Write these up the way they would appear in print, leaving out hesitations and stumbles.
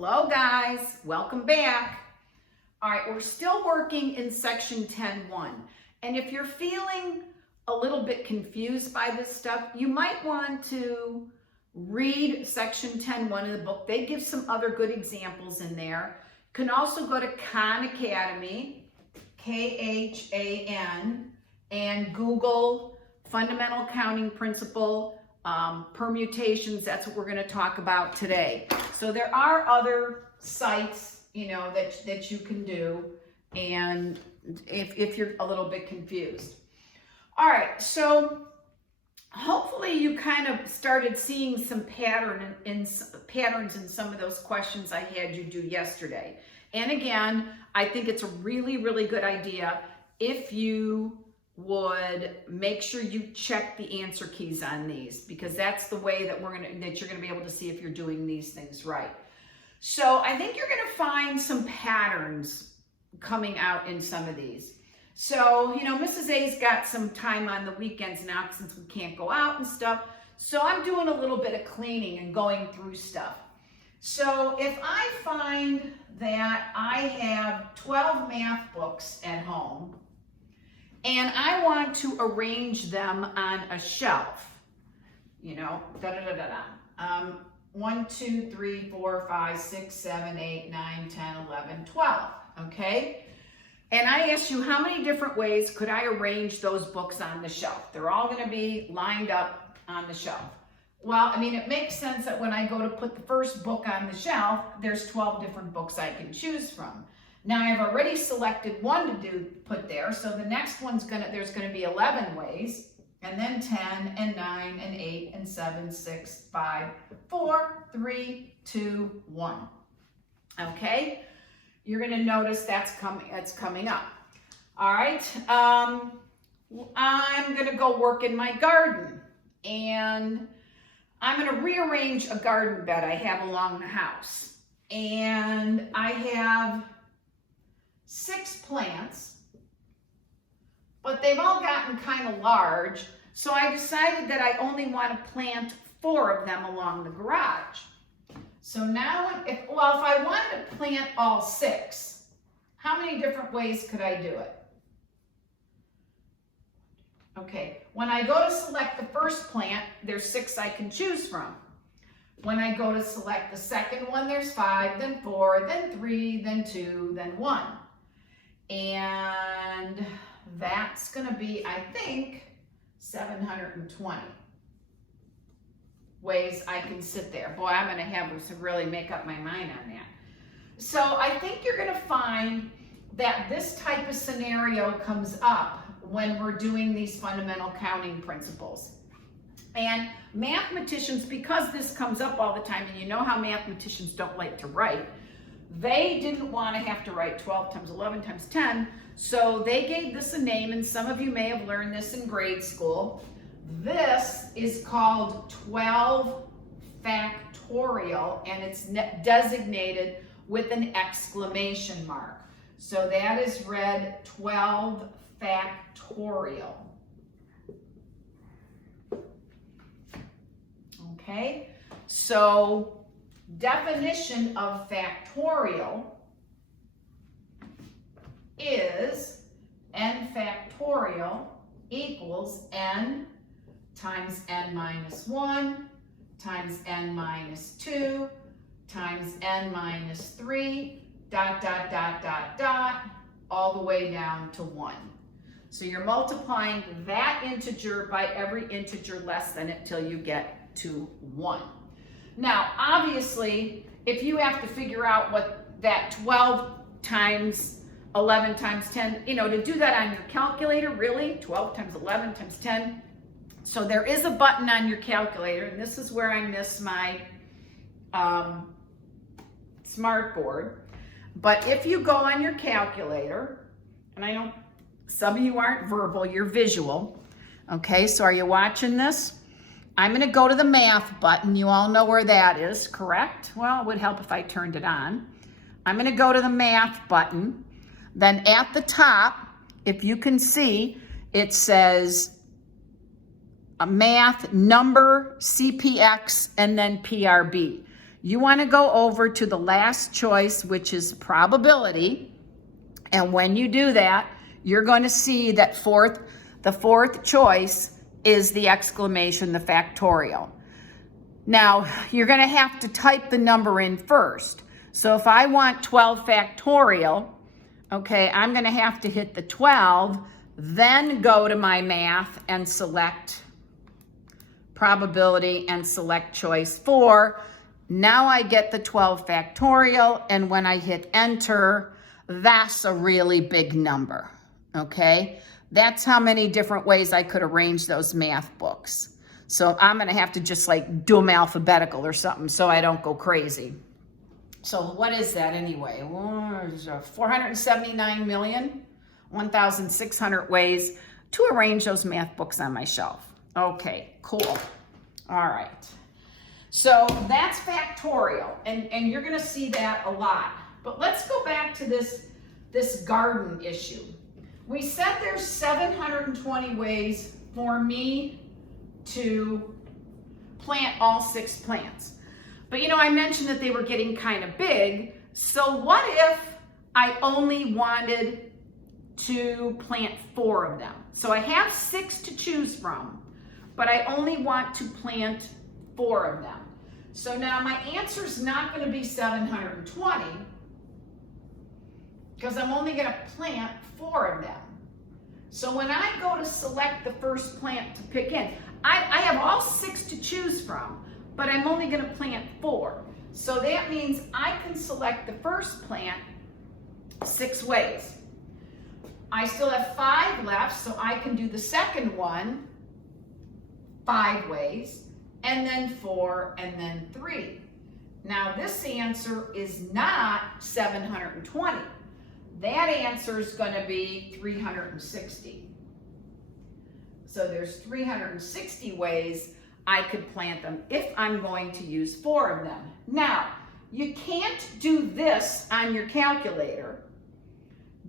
Hello guys, welcome back. All right, we're still working in section 10.1. And if you're feeling a little bit confused by this stuff, you might want to read section 10.1 of the book. They give some other good examples in there. You can also go to Khan Academy, Khan, and Google Fundamental Counting Principle, permutations. That's what we're going to talk about today. So there are other sites, that you can do, and if you're a little bit confused. All right, so hopefully you kind of started seeing some patterns in some of those questions I had you do yesterday. And again, I think it's a really, really good idea if you would make sure you check the answer keys on these, because that's the way that you're gonna be able to see if you're doing these things right. So I think you're gonna find some patterns coming out in some of these. So, Mrs. A's got some time on the weekends now since we can't go out and stuff. So I'm doing a little bit of cleaning and going through stuff. So if I find that I have 12 math books at home, and I want to arrange them on a shelf, 1, 2, 3, 4, 5, 6, 7, 8, 9, 10, 11, 12, okay? And I asked you, how many different ways could I arrange those books on the shelf? They're all gonna be lined up on the shelf. Well, it makes sense that when I go to put the first book on the shelf, there's 12 different books I can choose from. Now I've already selected one to put there, so the next one's there's gonna be 11 ways, and then 10 and 9 and 8 and 7, 6, 5, 4, 3, 2, 1. Okay, you're gonna notice that's coming up. All right, I'm gonna go work in my garden, and I'm gonna rearrange a garden bed I have along the house, and I have 6 plants, but they've all gotten kind of large, so I decided that I only want to plant 4 of them along the garage. So now, if I wanted to plant all 6, how many different ways could I do it? Okay, when I go to select the first plant, there's 6 I can choose from. When I go to select the second one, there's 5, then 4, then 3, then 2, then 1. And that's going to be, I think, 720 ways I can sit there. Boy, I'm going to have to really make up my mind on that. So I think you're going to find that this type of scenario comes up when we're doing these fundamental counting principles. And mathematicians, because this comes up all the time, and you know how mathematicians don't like to write, they didn't want to have to write 12 times 11 times 10, so they gave this a name, and some of you may have learned this in grade school. This is called 12 factorial, and it's designated with an exclamation mark. So that is read 12 factorial. Okay, so definition of factorial is n factorial equals n times n minus 1 times n minus 2 times n minus 3, ... all the way down to 1. So you're multiplying that integer by every integer less than it till you get to 1. Now, obviously, if you have to figure out what that 12 times 11 times 10, to do that on your calculator, really, 12 times 11 times 10. So there is a button on your calculator, and this is where I miss my smart board. But if you go on your calculator, and I know some of you aren't verbal, you're visual. Okay, so are you watching this? I'm going to go to the math button. You all know where that is, correct? Well, it would help if I turned it on. I'm going to go to the math button. Then at the top, if you can see, it says math, number, CPX, and then PRB. you want to go over to the last choice, which is probability. And when you do that, you're going to see that the fourth choice is the exclamation, the factorial. Now, you're going to have to type the number in first. So if I want 12 factorial, okay, I'm going to have to hit the 12, then go to my math and select probability and select choice 4. Now I get the 12 factorial, and when I hit enter, that's a really big number, okay? That's how many different ways I could arrange those math books. So I'm gonna have to just like do them alphabetical or something so I don't go crazy. So what is that anyway? 479,001,600 ways to arrange those math books on my shelf. Okay, cool. All right. So that's factorial, and you're gonna see that a lot. But let's go back to this garden issue. We said there's 720 ways for me to plant all 6 plants. But you know, I mentioned that they were getting kind of big. So what if I only wanted to plant 4 of them? So I have 6 to choose from, but I only want to plant 4 of them. So now my answer is not going to be 720 because I'm only going to plant 4 of them. So when I go to select the first plant to pick in, I have all 6 to choose from, but I'm only going to plant 4. So that means I can select the first plant 6 ways. I still have 5 left, so I can do the second one 5 ways, and then 4, and then 3. Now this answer is not 720. That answer is going to be 360. So there's 360 ways I could plant them if I'm going to use 4 of them. Now, you can't do this on your calculator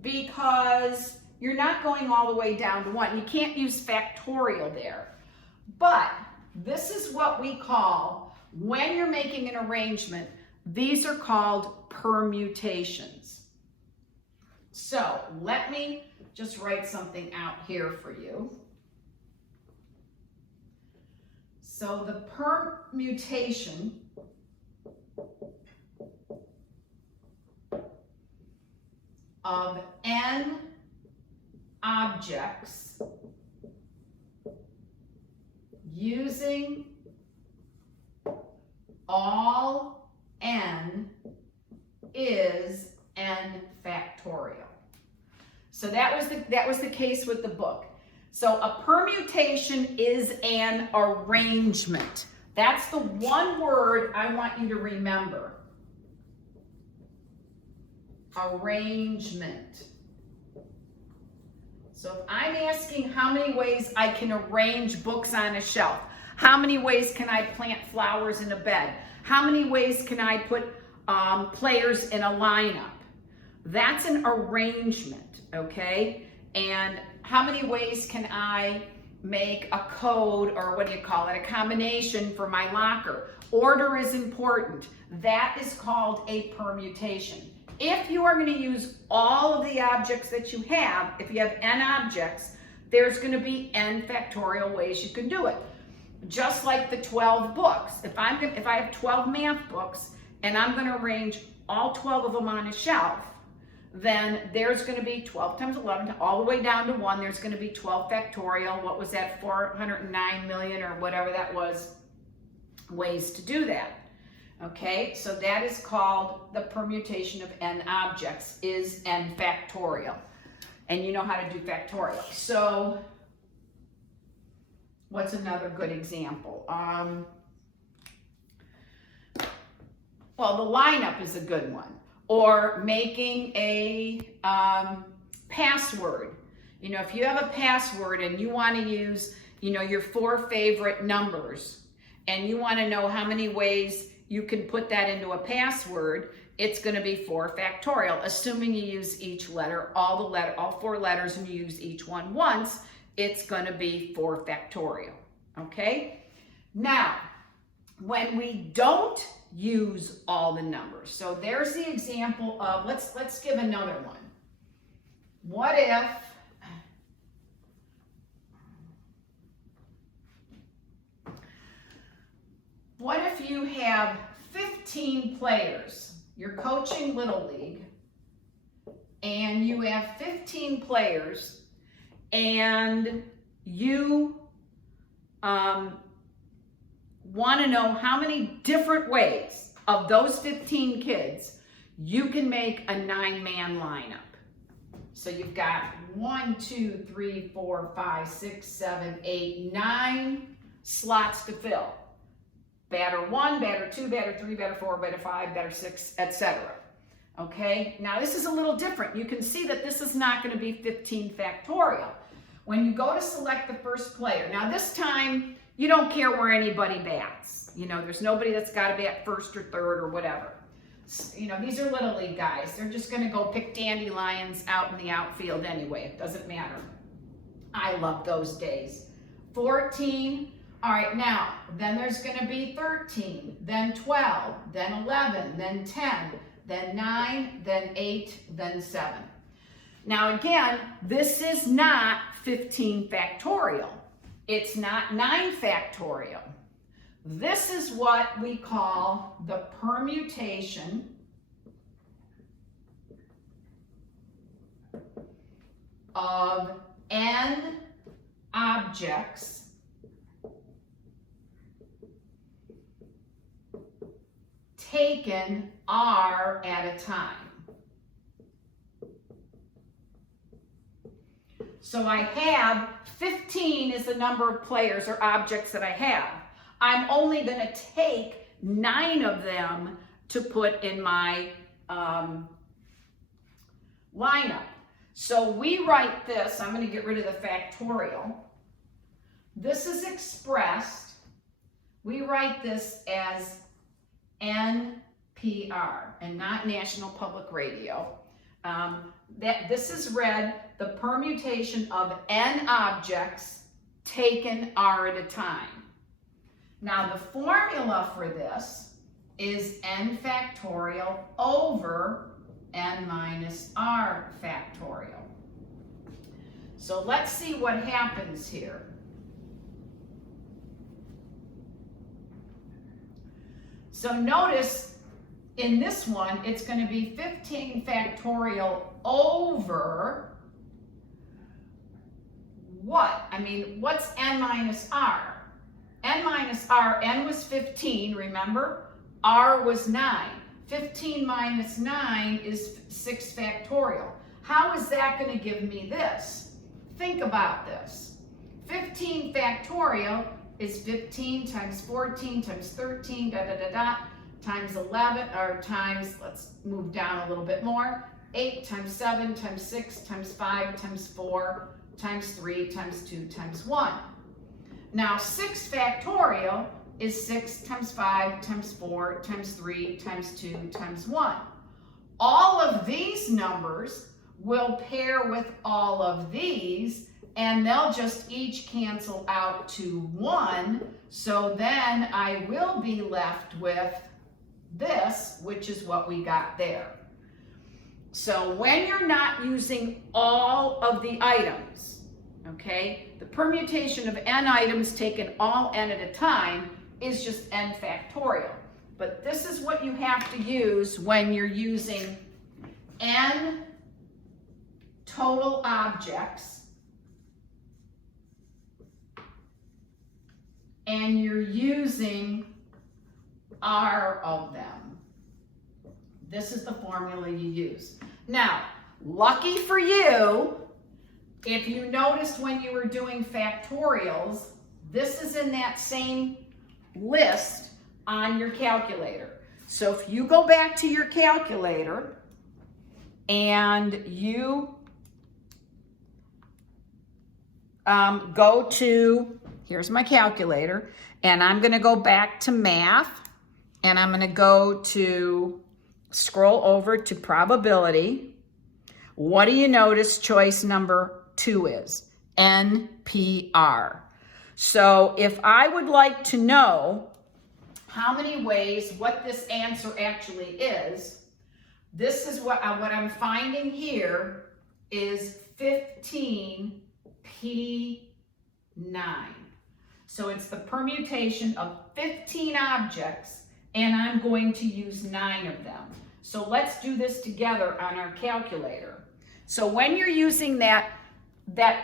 because you're not going all the way down to 1. You can't use factorial there. But this is what we call, when you're making an arrangement, these are called permutations. So let me just write something out here for you. So the permutation of n objects using all n is n factorial. So that was the case with the book. So a permutation is an arrangement. That's the one word I want you to remember. Arrangement. So if I'm asking how many ways I can arrange books on a shelf, how many ways can I plant flowers in a bed, how many ways can I put players in a lineup, that's an arrangement, okay? And how many ways can I make a code, or what do you call it, a combination for my locker? Order is important. That is called a permutation. If you are going to use all of the objects that you have, if you have n objects, there's going to be n factorial ways you can do it. Just like the 12 books. If I have 12 math books and I'm going to arrange all 12 of them on a shelf, then there's going to be 12 times 11, all the way down to 1. There's going to be 12 factorial. What was that? 409 million or whatever that was, ways to do that. Okay, so that is called the permutation of n objects, is n factorial. And you know how to do factorial. So what's another good example? Well, the lineup is a good one. Or making a password. You know, if you have a password and you want to use, you know, your 4 favorite numbers, and you want to know how many ways you can put that into a password, it's going to be 4 factorial. Assuming you use each letter, all 4 letters, and you use each one once, it's going to be 4 factorial. Okay? Now, when we don't use all the numbers. So there's the example of, let's give another one. What if you have 15 players? You're coaching Little League, and you have 15 players, and you want to know how many different ways of those 15 kids you can make a 9-man lineup. So you've got 1, 2, 3, 4, 5, 6, 7, 8, 9 slots to fill. Batter 1, batter 2, batter 3, batter 4, batter 5, batter 6, etc. Okay, now this is a little different. You can see that this is not going to be 15 factorial. When you go to select the first player, now this time you don't care where anybody bats. You know, there's nobody that's got to bat first or third or whatever. You know, these are Little League guys. They're just going to go pick dandelions out in the outfield anyway. It doesn't matter. I love those days. 14. All right, now, then there's going to be 13, then 12, then 11, then 10, then 9, then 8, then 7. Now, again, this is not 15 factorial. It's not 9 factorial. This is what we call the permutation of n objects taken R at a time. So I have 15 is the number of players or objects that I have. I'm only going to take 9 of them to put in my lineup. So we write this, I'm going to get rid of the factorial. This is expressed, we write this as NPR and not National Public Radio. This is read the permutation of n objects taken R at a time. Now the formula for this is n factorial over n minus r factorial. So let's see what happens here. So notice in this one, it's going to be 15 factorial over what? I mean, what's n minus r? N minus r, n was 15, remember? R was 9. 15 minus 9 is 6 factorial. How is that going to give me this? Think about this. 15 factorial is 15 times 14 times 13, times 11, or times, let's move down a little bit more, 8 times 7 times 6 times 5 times 4 times 3 times 2 times 1. Now 6 factorial is 6 times 5 times 4 times 3 times 2 times 1. All of these numbers will pair with all of these, and they'll just each cancel out to 1. So then I will be left with this, which is what we got there. So when you're not using all of the items, okay, the permutation of n items taken all n at a time is just n factorial. But this is what you have to use when you're using n total objects and you're using R of them. This is the formula you use. Now, lucky for you, if you noticed when you were doing factorials, this is in that same list on your calculator. So if you go back to your calculator and you go to, here's my calculator, and I'm going to go back to math, and I'm going to go to, scroll over to probability. What do you notice choice number 2 is? NPR. So if I would like to know how many ways, what this answer actually is. This is what I'm finding here is 15P9. So it's the permutation of 15 objects, and I'm going to use 9 of them. So let's do this together on our calculator. So when you're using that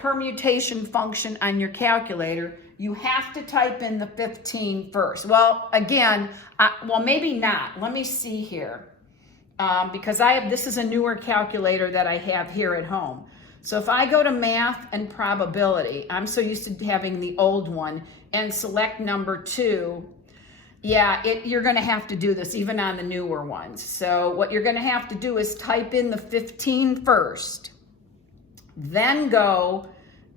permutation function on your calculator, you have to type in the 15 first. Well, again, well, maybe not. Let me see here. Because this is a newer calculator that I have here at home. So if I go to math and probability, I'm so used to having the old one, and select number 2, yeah, you're gonna have to do this even on the newer ones. So what you're gonna have to do is type in the 15 first, then go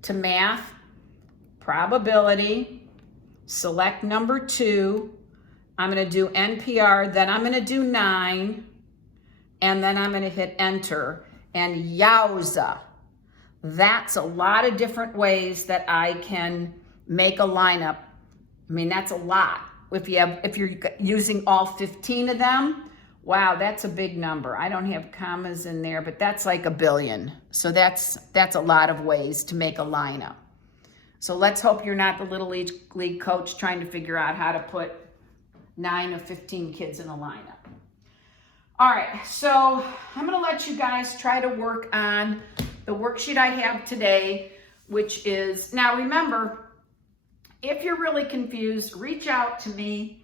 to math, probability, select number 2, I'm gonna do NPR, then I'm gonna do 9, and then I'm gonna hit enter, and yowza. That's a lot of different ways that I can make a lineup. I mean, that's a lot. If you're using all 15 of them, wow, that's a big number. I don't have commas in there, but that's like a billion. So that's a lot of ways to make a lineup. So let's hope you're not the Little League coach trying to figure out how to put 9 of 15 kids in a lineup. All right, so I'm gonna let you guys try to work on the worksheet I have today, which is, now remember, if you're really confused, reach out to me,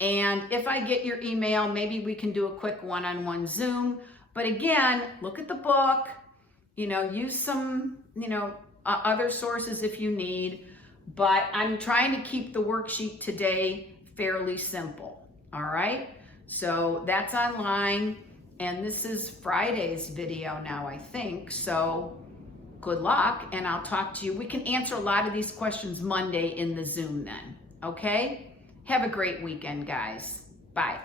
and if I get your email, maybe we can do a quick one-on-one Zoom. But again, look at the book, use some, other sources if you need, but I'm trying to keep the worksheet today fairly simple, all right? So that's online, and this is Friday's video now, I think. So good luck, and I'll talk to you. We can answer a lot of these questions Monday in the Zoom then, okay? Have a great weekend, guys. Bye.